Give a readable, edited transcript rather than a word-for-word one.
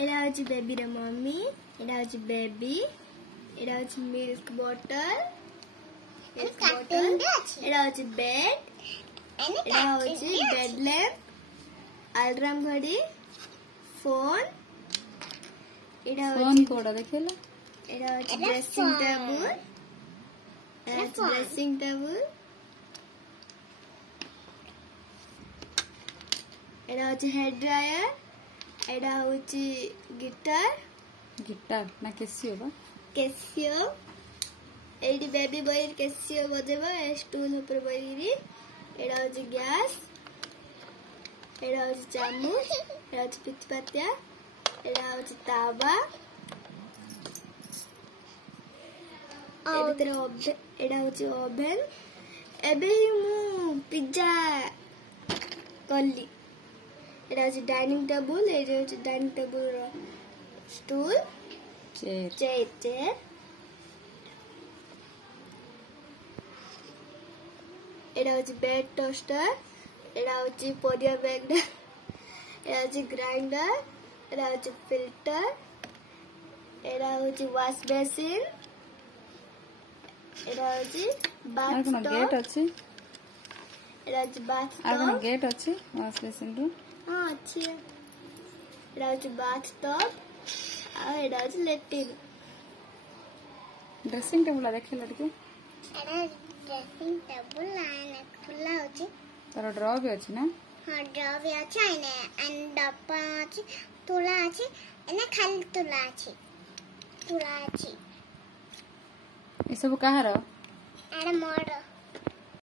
एटा होची बेबी रे मम्मी एटा होची बेबी एटा होची मिल्क बॉटल एटा होची बेड एटा होची बेड लैंप अलार्म घड़ी फोन एटा होची कोडा देखेला एटा होची ड्रेसिंग टेबल ड्रेसिंग टेबल एटा होची हेयर ड्रायर एटा होची गिटार ना केसियो बा केसियो एडी बेबी बॉय केसियो बजेबो स्टूल ऊपर बइरी एटा होची गैस एटा होची चामच एटा होची पिचपातिया एटा होची तावा एटा होची ओवन एबे मु पिज्जा कल्ली एटा होची डाइनिंग टेबल एटा होची डाइनिंग टेबल रो स्टूल चेयर एटा होची बेड टोस्टर एटा होची पोडिया बैग एटा होची ग्राइंडर एटा होची फिल्टर एटा होची वॉश बेसिन एटा होची बाथ गेट अछि एटा होची बाथ टब गेट अछि वॉश बेसिन रो हां अच्छी है एटा होची बाथ टब आ एटा होची लेट्रिन ड्रेसिंग टेबल देखे लड़के एटा ड्रेसिंग टेबल लाइन खुला होची तार ड्रॉ भी अछि ना हां ड्रॉ भी अछि एंड डब्बा अछि तुला अछि एने खाली तुला अछि ए सब कहार एटा मोर